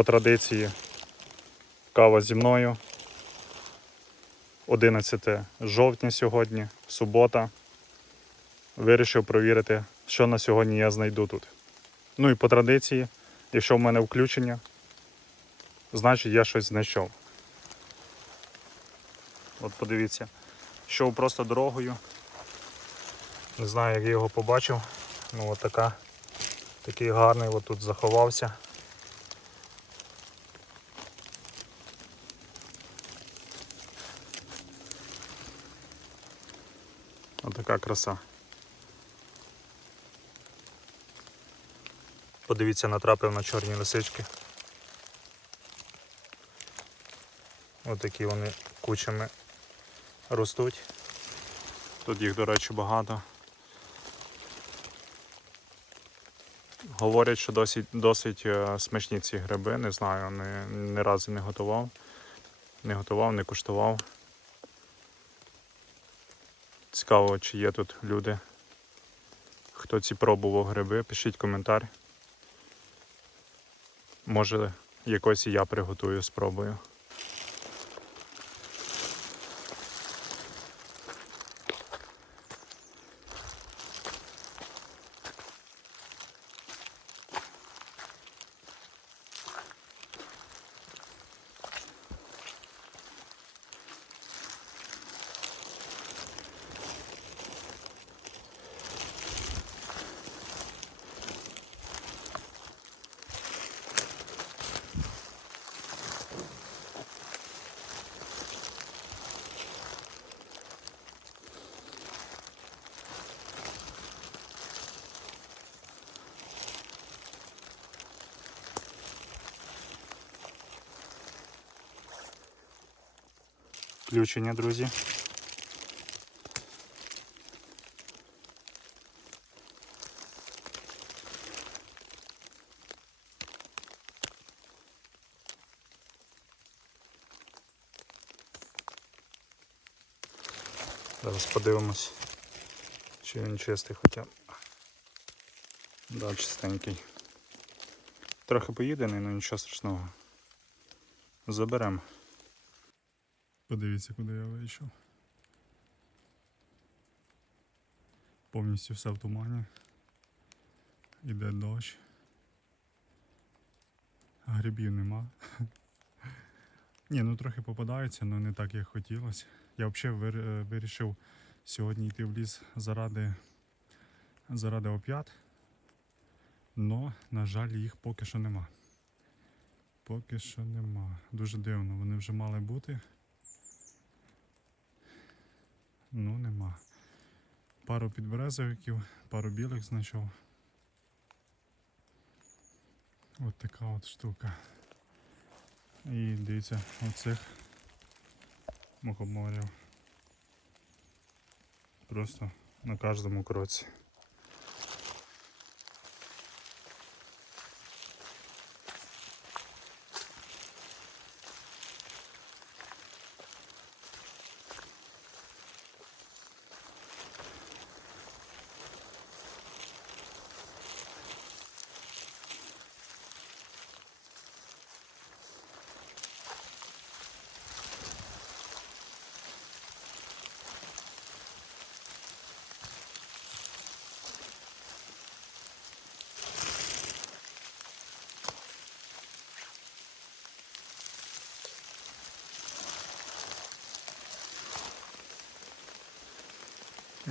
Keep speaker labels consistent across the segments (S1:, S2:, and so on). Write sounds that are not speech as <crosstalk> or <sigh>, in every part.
S1: по традиції кава зі мною. 11 жовтня сьогодні, субота. Вирішив провірити, що на сьогодні я знайду тут. Ну і по традиції, якщо в мене включення, значить я щось знайшов. От подивіться, йшов просто дорогою. Не знаю, як я його побачив. Ну от така, такий гарний от тут заховався. Отака краса. Подивіться, натрапив на чорні лисички. Отакі вони кучами ростуть. Тут їх, до речі, багато. Говорять, що досить, досить е, смачні ці гриби, не знаю, не, ні разу не готував. Не готував, не куштував. Цікаво, чи є тут люди. Хто ці пробував гриби, пишіть коментар. Може, якось і я приготую, спробую. Включення, друзі. Зараз подивимось, чи він чистий, хоча. Да, чистенький. Трохи поїдений, але нічого страшного. Заберемо. Подивіться, куди я вийшов. Повністю все в тумані. Іде дощ. Грибів нема. <laughs> Ні, ну трохи попадаються, але не так, як хотілося. Я взагалі е, вирішив сьогодні йти в ліс заради, заради оп'ят. Но, на жаль, їх поки що нема. Поки що нема. Дуже дивно, вони вже мали бути. Ну, нема. Пару підберезовиків, пару білих знайшов. От така от штука. І дивіться, оцих мухоморів. Просто на кожному кроці.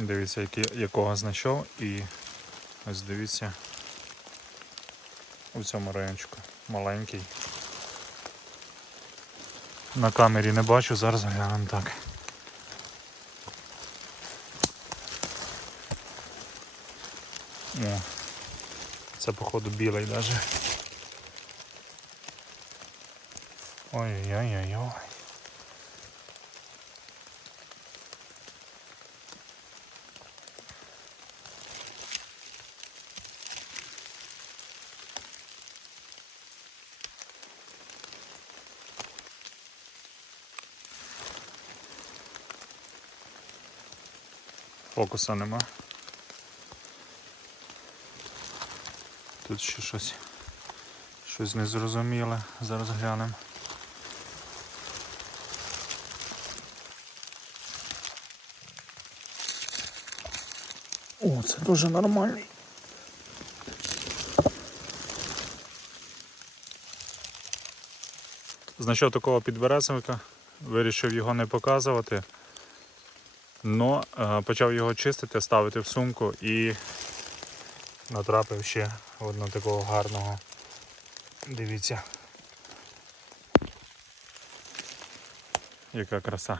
S1: Дивіться, якого знайшов і ось дивіться у цьому райончику. Маленький. На камері не бачу, зараз глянемо так. О, це походу білий даже. Ой-ой-ой-ой. Фокуса нема. Тут ще щось. Щось незрозуміле. Зараз глянемо. О, це дуже нормальний. Знайшов такого підберезника, вирішив його не показувати. Но е, почав його чистити, ставити в сумку і натрапив ще одного такого гарного. Дивіться. Яка краса.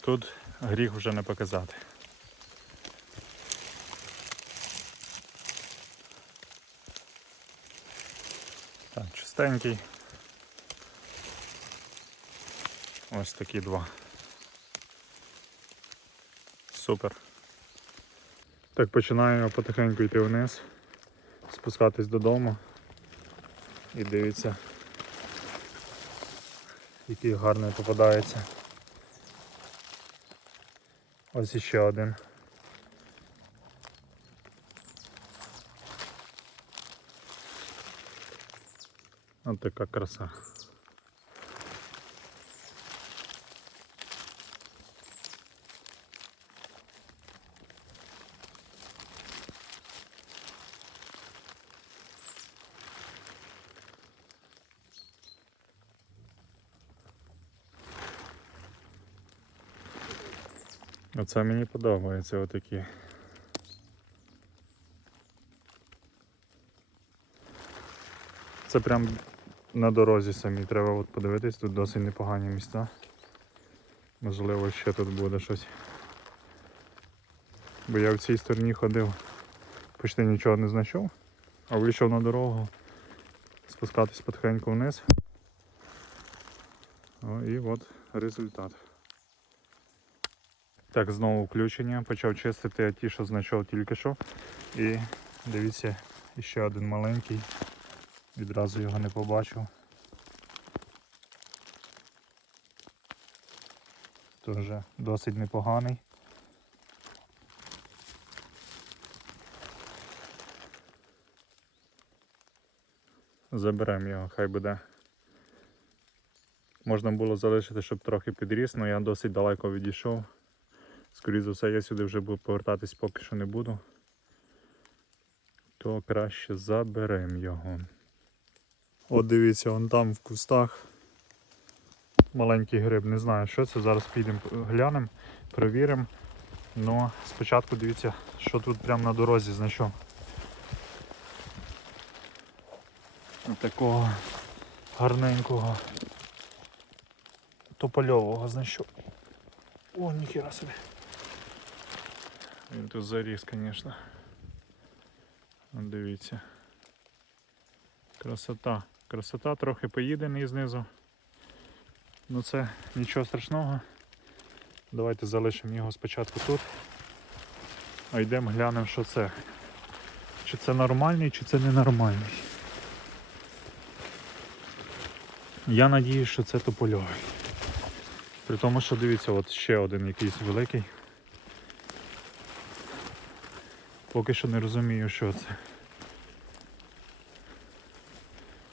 S1: Тут гріх вже не показати. Так, чистенький. Ось такі два. Супер. Так, починаю потихеньку йти вниз, спускатись додому. І дивіться, який гарний попадається. Ось іще один. Ось така краса. Оце мені подобається отакі. Це прям на дорозі самі. Треба от подивитись, тут досить непогані місця. Можливо, ще тут буде щось. Бо я в цій стороні ходив, почти нічого не знайшов, а вийшов на дорогу спускатись потихеньку вниз. О, і от результат. Так, знову включення, почав чистити ті, що знайшов тільки що. І дивіться, ще один маленький. Відразу його не побачив. Теж досить непоганий. Заберемо його, хай буде. Можна було залишити, щоб трохи підріс, але я досить далеко відійшов. Скоріше за все, я сюди вже буду повертатись поки що не буду. То краще заберемо його. От дивіться, вон там в кустах. Маленький гриб, не знаю що це. Зараз підемо глянемо, перевіримо. Ну, спочатку дивіться, що тут прямо на дорозі знайшов. Такого гарненького топольового знайшов. О, ніхіра собі. Він тут заріс, звісно. Дивіться. Красота. Красота трохи поїдений знизу. Ну це нічого страшного. Давайте залишимо його спочатку тут. А йдемо глянемо, що це. Чи це нормальний, чи це ненормальний. Я надіюсь, що це топольовий. При тому, що дивіться, от ще один якийсь великий. Поки що не розумію, що це.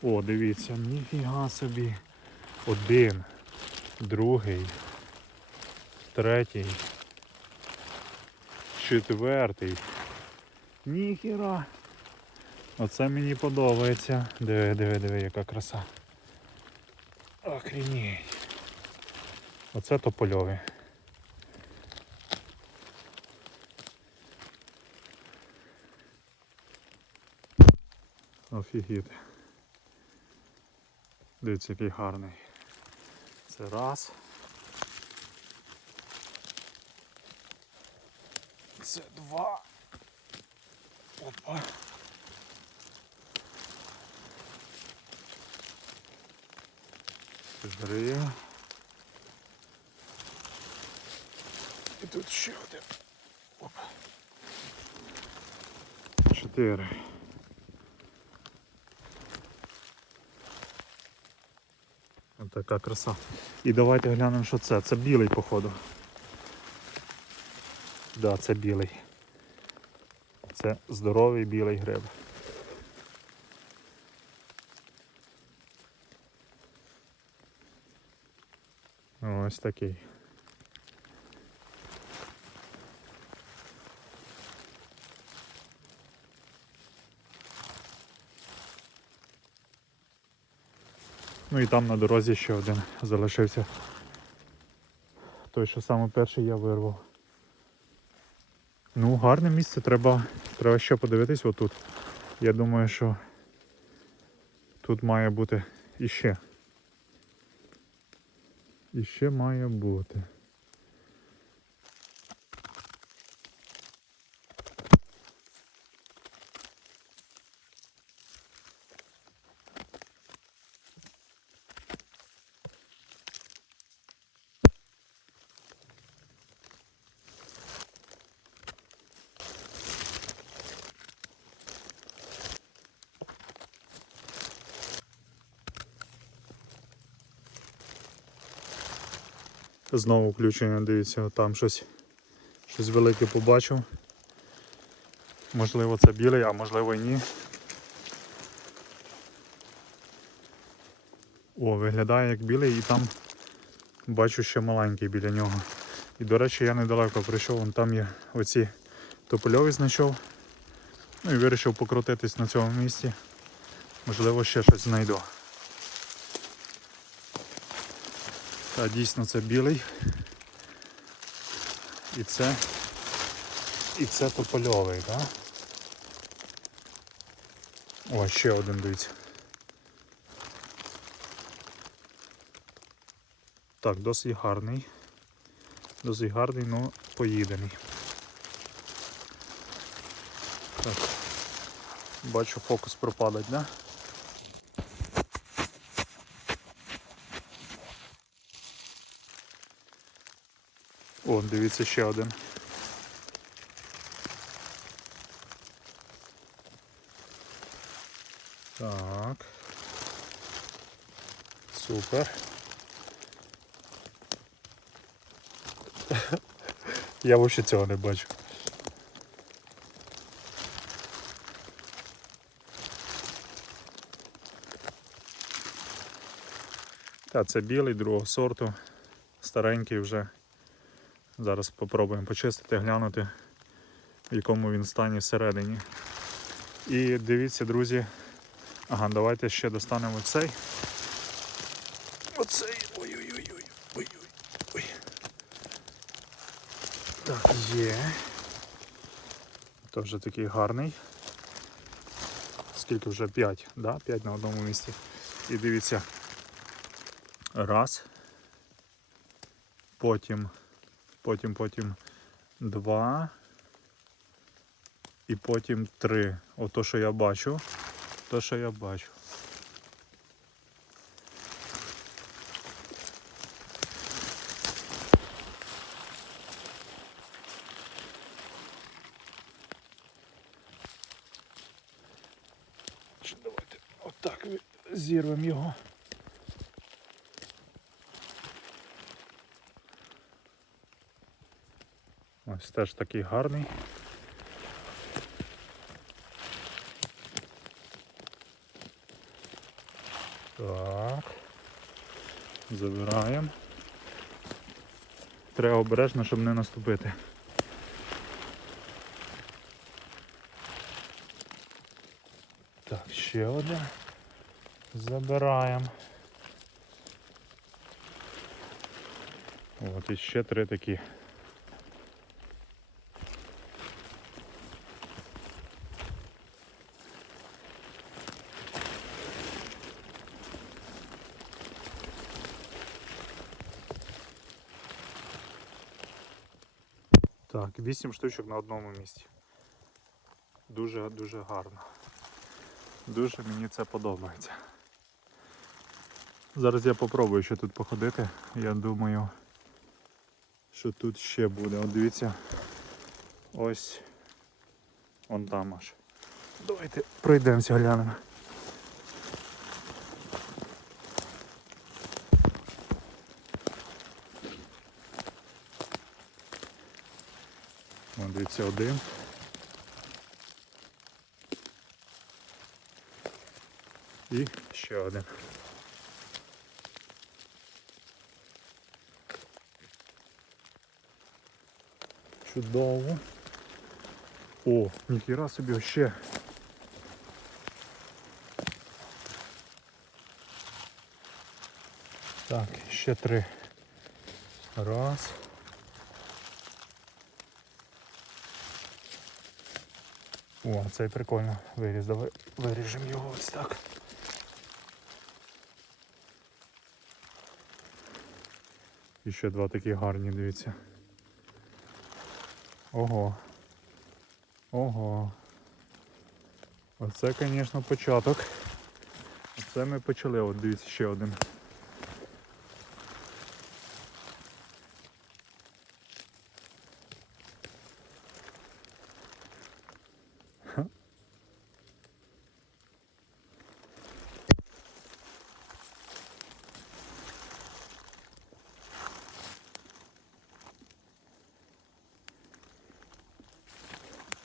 S1: О, дивіться, ніфіга собі. Один, другий, третій, четвертий. Ніхіра. Оце мені подобається. Диви, диви, диви, яка краса. Охренеть. Оце топольові. Офігіт. Дивіться, який гарний. Це раз. Це два. Опа. Три. І тут ще один. Опа. Чотири. така краса. І давайте глянемо, що це. Це білий, походу. Так, да, це білий. Це здоровий білий гриб. Ось такий. Ну і там на дорозі ще один залишився. Той, що саме перший я вирвав. Ну, гарне місце, треба, треба ще подивитись отут. Я думаю, що тут має бути іще. Іще має бути. Знову включення, дивіться, там щось, щось велике побачив. Можливо це білий, а можливо і ні. О, виглядає як білий і там бачу ще маленький біля нього. І до речі, я недалеко прийшов, вон там є оці топольові знайшов. Ну і вирішив покрутитись на цьому місці. Можливо ще щось знайду. Та дійсно це білий. І це. І це топольовий, так? О, ще один дивіться. Так, досить гарний. Досить гарний, але поїдений. Так. Бачу фокус пропадать, да? О, дивіться ще один. Так. Супер. <laughs> Я взагалі цього не бачу. Та це білий другого сорту, старенький вже. Зараз спробуємо почистити, глянути, в якому він стані всередині. І дивіться, друзі. Ага, давайте ще достанемо цей. Оцей. Ой-ой-ой. Ой-ой-ой. Так, є. Теж такий гарний. Скільки вже 5, да? 5 на одному місці. І дивіться. Раз. Потім потім потім два. І потім три. Ото, що я бачу. То, що я бачу. Давайте отак зірвемо його. Ось теж такий гарний. Так. Забираємо. Треба обережно, щоб не наступити. Так, ще один. Забираємо. От і ще три такі. Так, 8 штучок на одному місці. Дуже-дуже гарно. Дуже мені це подобається. Зараз я попробую ще тут походити. Я думаю, що тут ще буде. От дивіться. Ось вон там аж. Давайте пройдемося, глянемо. дивіться, один. І ще один. Чудово. О, ніхіра собі ще. Так, ще три. Раз. О, цей прикольно виріз. Давай виріжемо його ось так. І ще два такі гарні, дивіться. Ого. Ого. Оце, звісно, початок. Оце ми почали, от дивіться, ще один.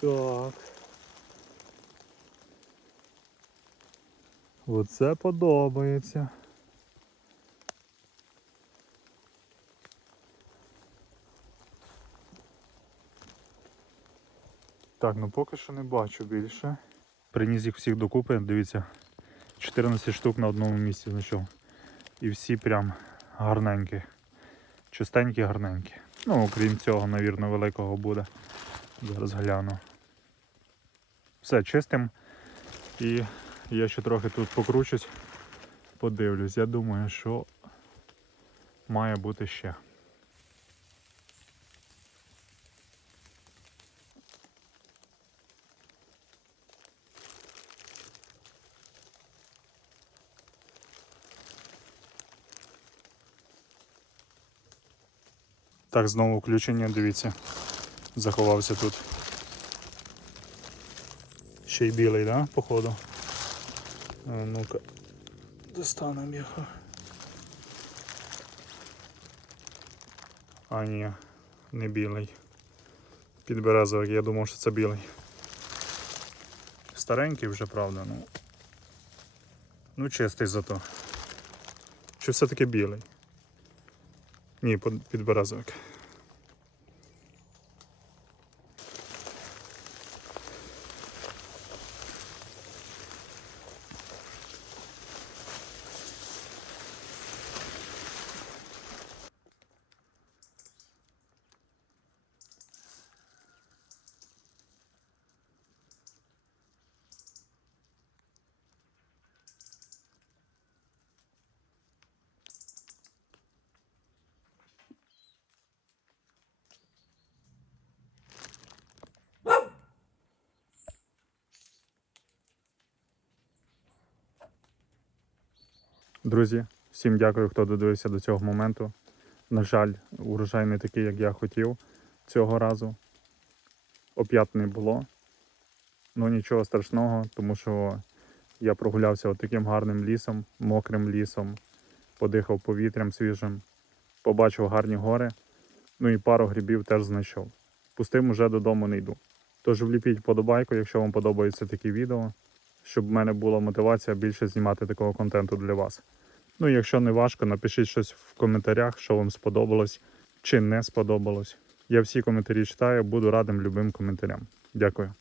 S1: Так. Оце подобається. Так, ну поки що не бачу більше. Приніс їх всіх докупи, дивіться, 14 штук на одному місці знайшов. І всі прям гарненькі. Чистенькі, гарненькі. Ну, окрім цього, навірно, великого буде. Зараз гляну. Все чистим. І я ще трохи тут покручусь, подивлюсь. Я думаю, що має бути ще. Так, знову включення, дивіться. Заховався тут. Ще й білий, да, походу? А, ну-ка. Достанемо його. А ні, не білий. Підберезовик, я думав, що це білий. Старенький вже, правда, ну. Ну, чистий зато. Чи все-таки білий? Ні, підберезовик. Друзі, всім дякую, хто додивився до цього моменту. На жаль, урожай не такий, як я хотів цього разу. Оп'ят не було. Ну нічого страшного, тому що я прогулявся таким гарним лісом, мокрим лісом, подихав повітрям свіжим, побачив гарні гори. Ну і пару грибів теж знайшов. Пустим уже додому не йду. Тож вліпіть вподобайку, якщо вам подобаються такі відео, щоб в мене була мотивація більше знімати такого контенту для вас. Ну якщо не важко, напишіть щось в коментарях, що вам сподобалось чи не сподобалось. Я всі коментарі читаю, буду радим любим коментарям. Дякую.